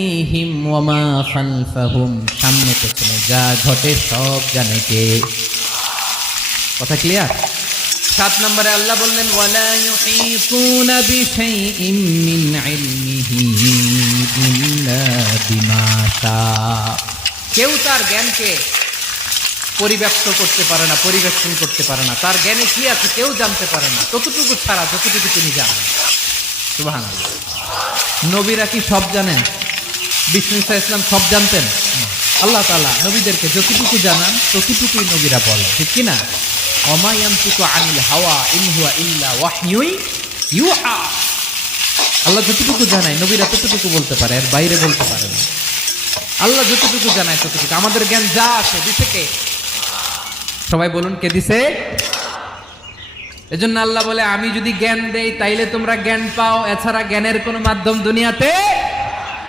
হিম ওয়ামা খালফাহুম, সামনে পেছনে যা ঘটে সব জানে কে। কথা ক্লিয়ার? 7 নম্বরে আল্লাহ বললেন ওয়ালা ইউহিতুনা বিশাইইম মিন ইলমিহি ইল্লা বিমা শা। কেউ তার জ্ঞানকে পরিব্যাপ্ত করতে পারে না, পরিবেক্ষণ করতে পারে না। তার জ্ঞানে কি আছে কেউ জানতে পারে না, ততটুকু ছাড়া যতটুকু তিনি জানেন। সুবহানাল্লাহ। নবীরা কি সব জানেন? বিষ্ণু ঈসা ইসলাম সব জানতেন? আল্লাহ তাআলা নবীদেরকে যতটুকু জানান ততটুকুই নবীরা বলে, ঠিক কি না? ওমা ইয়ানতিকু আনিল হাওয়া ইন হুয়া ইল্লা ওয়াহয়ুন ইউহা। আল্লাহ যতটুকু জানায় নবীরা ততটুকু বলতে পারে, এর বাইরে বলতে পারে না। আল্লাহ যতটুকু জানায় ততটুকু। আমাদের জ্ঞান যা আসে দিছে কে? সবাই বলুন, কে দিছে? এজন্য আল্লাহ বলে আমি যদি জ্ঞান দেই তাইলে তোমরা জ্ঞান পাও, এছাড়া জ্ঞানের কোনো মাধ্যম দুনিয়াতে